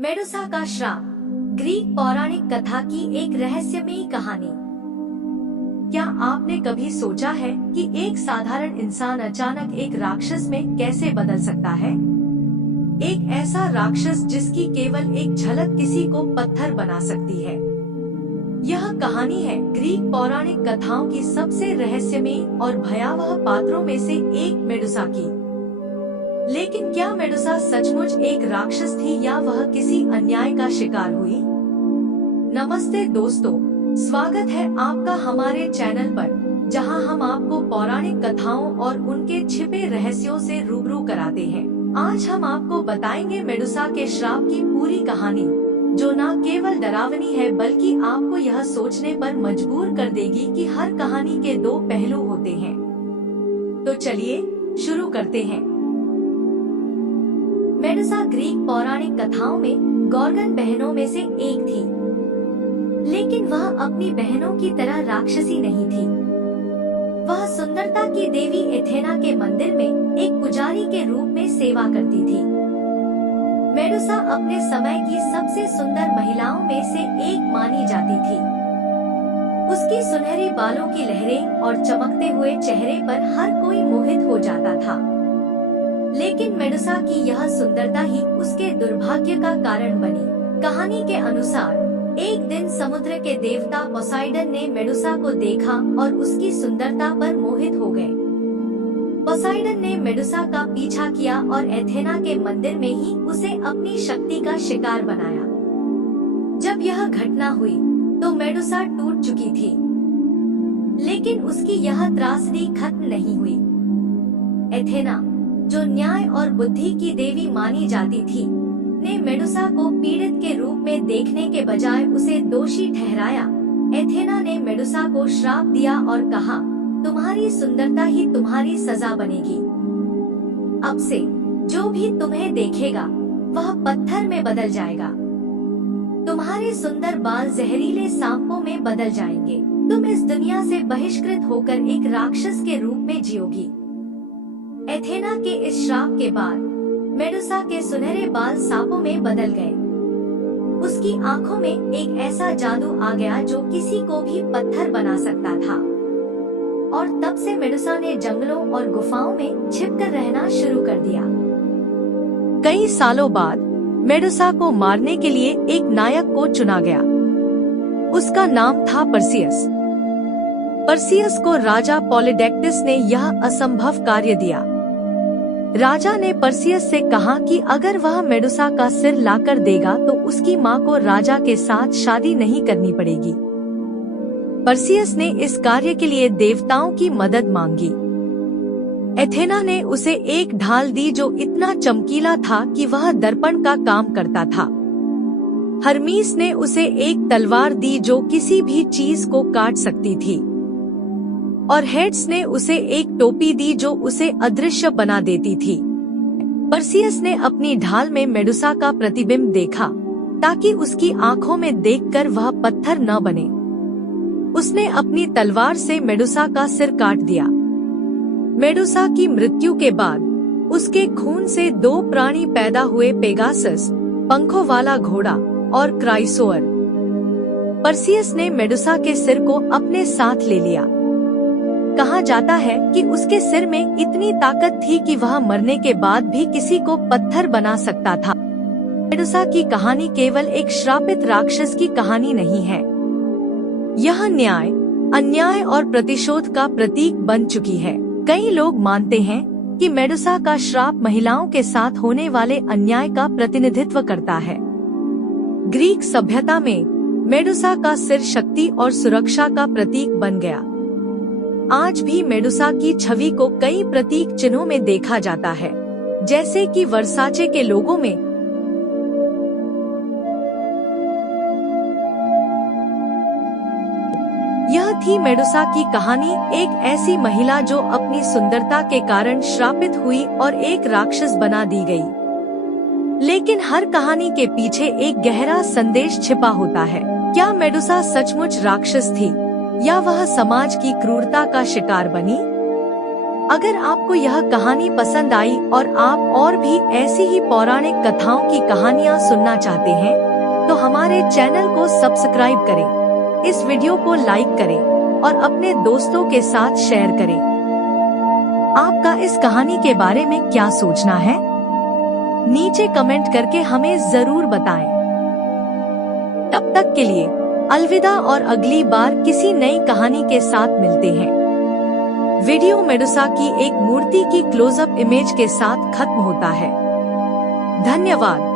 Medusa का श्राप, Greek पौराणिक कथा की एक रहस्यमयी कहानी। क्या आपने कभी सोचा है कि एक साधारण इंसान अचानक एक राक्षस में कैसे बदल सकता है? एक ऐसा राक्षस जिसकी केवल एक झलक किसी को पत्थर बना सकती है। यह कहानी है ग्रीक पौराणिक कथाओं की सबसे रहस्यमयी और भयावह पात्रों में से एक, मेडुसा की। लेकिन क्या मेडुसा सचमुच एक राक्षस थी या वह किसी अन्याय का शिकार हुई? नमस्ते दोस्तों, स्वागत है आपका हमारे चैनल पर, जहां हम आपको पौराणिक कथाओं और उनके छिपे रहस्यों से रूबरू कराते हैं। आज हम आपको बताएंगे मेडुसा के श्राप की पूरी कहानी, जो न केवल डरावनी है बल्कि आपको यह सोचने पर मजबूर कर देगी कि हर कहानी के दो पहलू होते हैं। तो चलिए शुरू करते हैं। मेडुसा ग्रीक पौराणिक कथाओं में गॉर्गन बहनों में से एक थी, लेकिन वह अपनी बहनों की तरह राक्षसी नहीं थी। वह सुंदरता की देवी एथेना के मंदिर में एक पुजारी के रूप में सेवा करती थी। मेडुसा अपने समय की सबसे सुंदर महिलाओं में से एक मानी जाती थी। उसकी सुनहरे बालों की लहरें और चमकते हुए चेहरे पर हर कोई मोहित हो जाता था। लेकिन मेडुसा की यह सुंदरता ही उसके दुर्भाग्य का कारण बनी। कहानी के अनुसार एक दिन समुद्र के देवता पोसाइडन ने मेडुसा को देखा और उसकी सुंदरता पर मोहित हो गए। पोसाइडन ने मेडुसा का पीछा किया और एथेना के मंदिर में ही उसे अपनी शक्ति का शिकार बनाया। जब यह घटना हुई तो मेडुसा टूट चुकी थी, लेकिन उसकी यह त्रासदी खत्म नहीं हुई। एथेना, जो न्याय और बुद्धि की देवी मानी जाती थी, ने मेडुसा को पीड़ित के रूप में देखने के बजाय उसे दोषी ठहराया। एथेना ने मेडुसा को श्राप दिया और कहा, तुम्हारी सुंदरता ही तुम्हारी सजा बनेगी। अब से जो भी तुम्हें देखेगा वह पत्थर में बदल जाएगा। तुम्हारे सुंदर बाल जहरीले सांपों में बदल जाएंगे। तुम इस दुनिया से बहिष्कृत होकर एक राक्षस के रूप में जियोगी। एथेना के इस श्राप के बाद मेडुसा के सुनहरे बाल सांपों में बदल गए। उसकी आंखों में एक ऐसा जादू आ गया जो किसी को भी पत्थर बना सकता था। और तब से मेडुसा ने जंगलों और गुफाओं में छिपकर रहना शुरू कर दिया। कई सालों बाद मेडुसा को मारने के लिए एक नायक को चुना गया। उसका नाम था पर्सियस। पर्सियस को राजा पॉलिडेक्टिस ने यह असंभव कार्य दिया। राजा ने पर्सियस से कहा कि अगर वह मेडुसा का सिर लाकर देगा तो उसकी मां को राजा के साथ शादी नहीं करनी पड़ेगी। पर्सियस ने इस कार्य के लिए देवताओं की मदद मांगी। एथेना ने उसे एक ढाल दी जो इतना चमकीला था कि वह दर्पण का काम करता था। हर्मीस ने उसे एक तलवार दी जो किसी भी चीज को काट सकती थी। और हेड्स ने उसे एक टोपी दी जो उसे अदृश्य बना देती थी। पर्सियस ने अपनी ढाल में मेडुसा का प्रतिबिंब देखा, ताकि उसकी आंखों में देखकर वह पत्थर न बने। उसने अपनी तलवार से मेडुसा का सिर काट दिया। मेडुसा की मृत्यु के बाद उसके खून से दो प्राणी पैदा हुए, पेगासस, पंखों वाला घोड़ा, और क्राइसोअर। पर्सियस ने मेडुसा के सिर को अपने साथ ले लिया। कहा जाता है कि उसके सिर में इतनी ताकत थी कि वह मरने के बाद भी किसी को पत्थर बना सकता था। मेडुसा की कहानी केवल एक श्रापित राक्षस की कहानी नहीं है। यह न्याय, अन्याय और प्रतिशोध का प्रतीक बन चुकी है। कई लोग मानते हैं कि मेडुसा का श्राप महिलाओं के साथ होने वाले अन्याय का प्रतिनिधित्व करता है। ग्रीक सभ्यता में मेडुसा का सिर शक्ति और सुरक्षा का प्रतीक बन गया। आज भी मेडुसा की छवि को कई प्रतीक चिन्हों में देखा जाता है, जैसे कि वर्साचे के लोगों में। यह थी मेडुसा की कहानी, एक ऐसी महिला जो अपनी सुंदरता के कारण श्रापित हुई और एक राक्षस बना दी गई। लेकिन हर कहानी के पीछे एक गहरा संदेश छिपा होता है। क्या मेडुसा सचमुच राक्षस थी या वह समाज की क्रूरता का शिकार बनी? अगर आपको यह कहानी पसंद आई और आप और भी ऐसी ही पौराणिक कथाओं की कहानियाँ सुनना चाहते हैं, तो हमारे चैनल को सब्सक्राइब करें, इस वीडियो को लाइक करें और अपने दोस्तों के साथ शेयर करें। आपका इस कहानी के बारे में क्या सोचना है? नीचे कमेंट करके हमें जरूर बताएं। तब तक के लिए अलविदा और अगली बार किसी नई कहानी के साथ मिलते हैं। वीडियो मेडुसा की एक मूर्ति की क्लोजअप इमेज के साथ खत्म होता है। धन्यवाद।